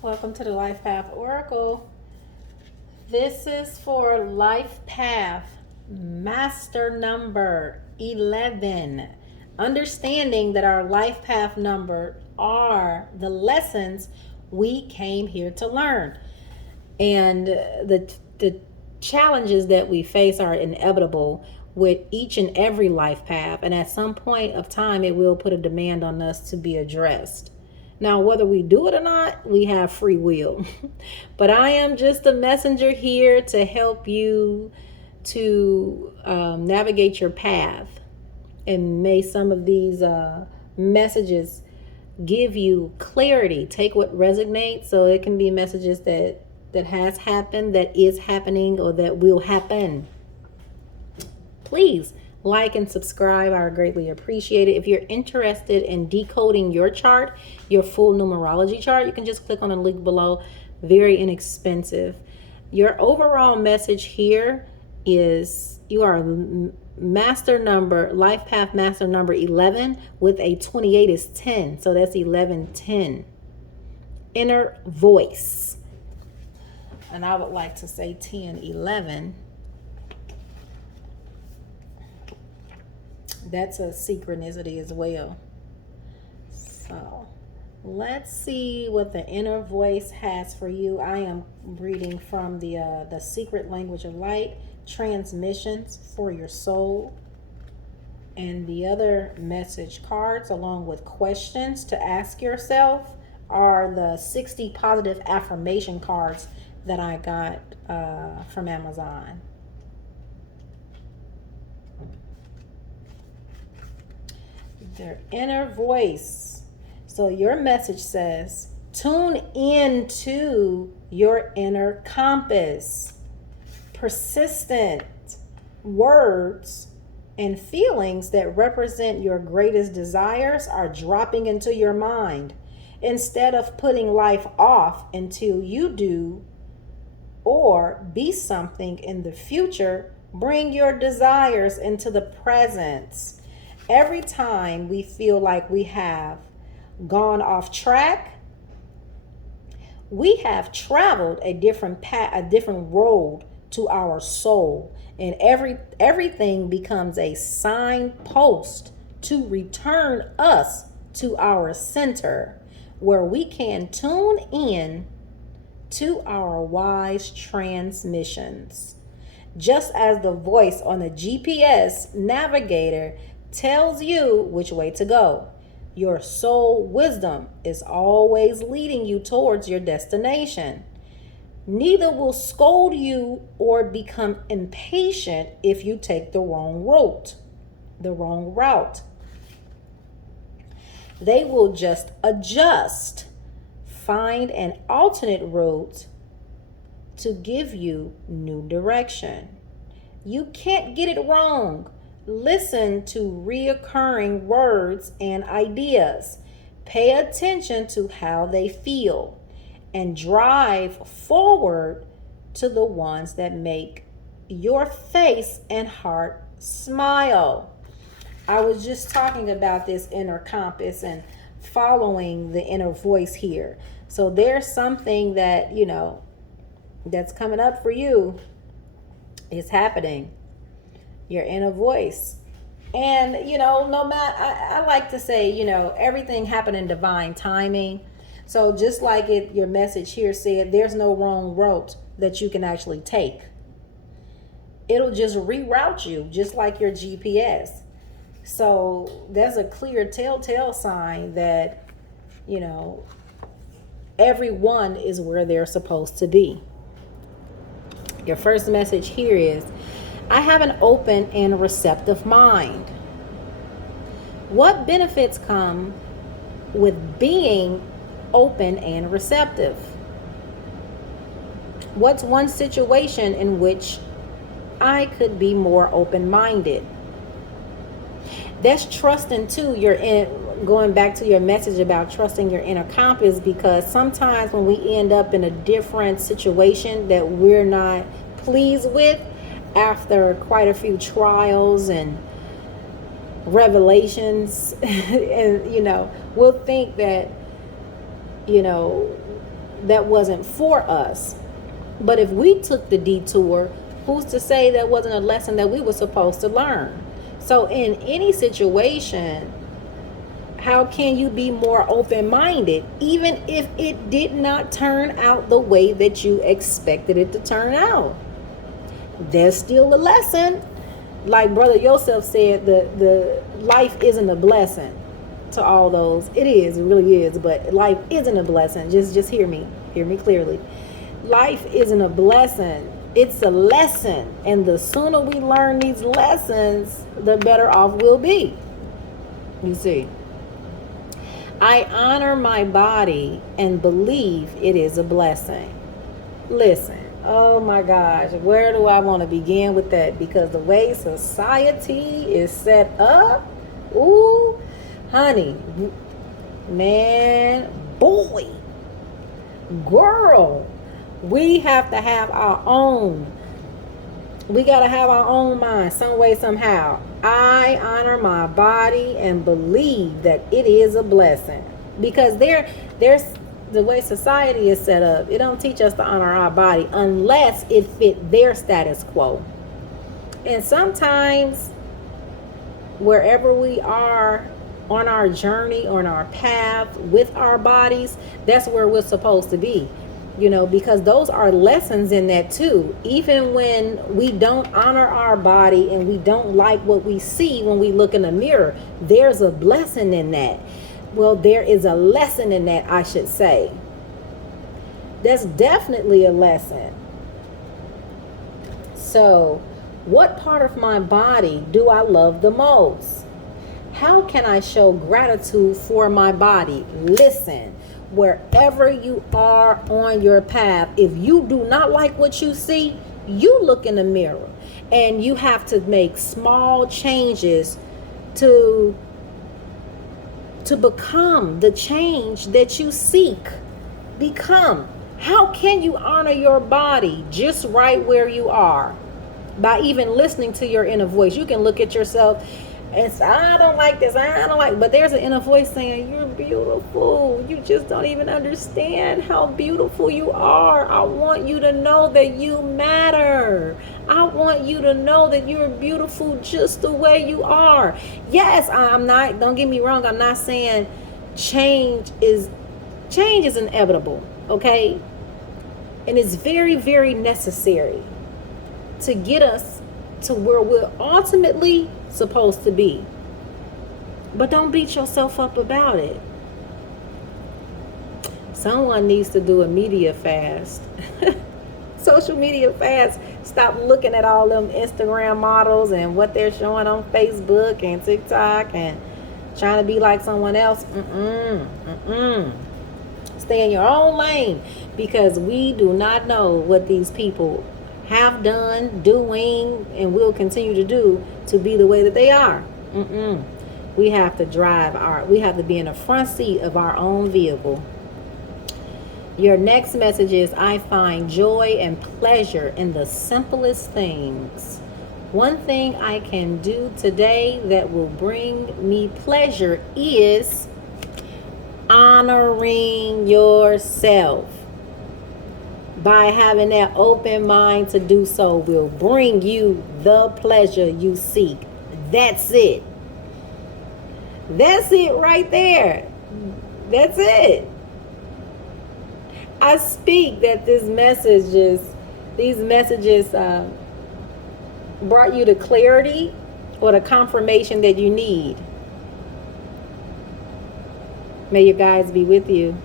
Welcome to the Lifepath Oracle. This is for Lifepath Master Number 11. Understanding that our Lifepath number are the lessons we came here to learn. And the challenges that we face are inevitable with each and every life path. And at some point of time, it will put a demand on us to be addressed. Now, whether we do it or not, we have free will. But I am just a messenger here to help you to navigate your path. And may some of these messages give you clarity. Take what resonates. So it can be messages that has happened, that is happening, or that will happen. Please like and subscribe. I greatly appreciate it. If you're interested in decoding your chart, your full numerology chart, you can just click on the link below. Very inexpensive. Your overall message here is you are a master number, life path master number 11 with a 28 is 10. So that's 1110. Inner voice. And I would like to say 10, 11. That's a synchronicity as well. So let's see what the inner voice has for you. I am reading from the Secret Language of Light, Transmissions for Your Soul. And the other message cards, along with questions to ask yourself, are the 60 positive affirmation cards that I got from Amazon. Their inner voice. So your message says, tune into your inner compass. Persistent words and feelings that represent your greatest desires are dropping into your mind. Instead of putting life off until you do or be something in the future, bring your desires into the present. Every time we feel like we have gone off track, we have traveled a different path, a different road to our soul, and everything becomes a signpost to return us to our center, where we can tune in to our wise transmissions. Just as the voice on the GPS navigator tells you which way to go, your soul wisdom is always leading you towards your destination. Neither will scold you or become impatient if you take the wrong route. They will just adjust, find an alternate route to give you new direction. You can't get it wrong. Listen to reoccurring words and ideas. Pay attention to how they feel and drive forward to the ones that make your face and heart smile. I was just talking about this inner compass and following the inner voice here. So there's something that, that's coming up for you. It's happening. Your inner voice. And, no matter, I like to say, everything happened in divine timing. So just like your message here said, there's no wrong route that you can actually take. It'll just reroute you, just like your GPS. So there's a clear telltale sign that, everyone is where they're supposed to be. Your first message here is, I have an open and receptive mind. What benefits come with being open and receptive? What's one situation in which I could be more open-minded? That's trusting too. Going back to your message about trusting your inner compass, because sometimes when we end up in a different situation that we're not pleased with, after quite a few trials and revelations, and we'll think that that wasn't for us. But if we took the detour, who's to say that wasn't a lesson that we were supposed to learn? So in any situation, how can you be more open-minded even if it did not turn out the way that you expected it to turn out? There's still a lesson. Like Brother Yosef said, the life isn't a blessing to all those. It is, it really is, but life isn't a blessing. Just hear me clearly. Life isn't a blessing. It's a lesson. And the sooner we learn these lessons, the better off we'll be. You see. I honor my body and believe it is a blessing. Listen, oh my gosh, where do I want to begin with that? Because the way society is set up, ooh, honey, man, boy, girl, we have to have our own. We got to have our own mind some way, somehow. I honor my body and believe that it is a blessing. Because there's the way society is set up, it don't teach us to honor our body unless it fit their status quo. And sometimes wherever we are on our journey, on our path with our bodies, that's where we're supposed to be. You know, because those are lessons in that too. Even when we don't honor our body and we don't like what we see when we look in the mirror, there's a blessing in that. Well, there is a lesson in that, I should say. That's definitely a lesson. So, what part of my body do I love the most? How can I show gratitude for my body? Listen. Wherever you are on your path, if you do not like what you see, you look in the mirror and you have to make small changes to become the change that you seek. Become. How can you honor your body just right where you are? By even listening to your inner voice. You can look at yourself and say, I don't like this, I don't like, but there's an inner voice saying, you're beautiful. You just don't even understand how beautiful you are. I want you to know that you matter. I want you to know that you're beautiful just the way you are. Yes, I'm not, don't get me wrong, I'm not saying change is inevitable, okay? And it's very, very necessary to get us to where we're ultimately supposed to be. But don't beat yourself up about it. Someone needs to do a media fast. Social media fast. Stop looking at all them Instagram models and what they're showing on Facebook and TikTok and trying to be like someone else. Stay in your own lane, because we do not know what these people have done, doing, and will continue to do to be the way that they are. We have to we have to be in the front seat of our own vehicle. Your next message is, I find joy and pleasure in the simplest things. One thing I can do today that will bring me pleasure is honoring yourself. By having that open mind to do so will bring you the pleasure you seek. That's it. That's it right there. That's it. I speak that these messages brought you the clarity or the confirmation that you need. May your guides be with you.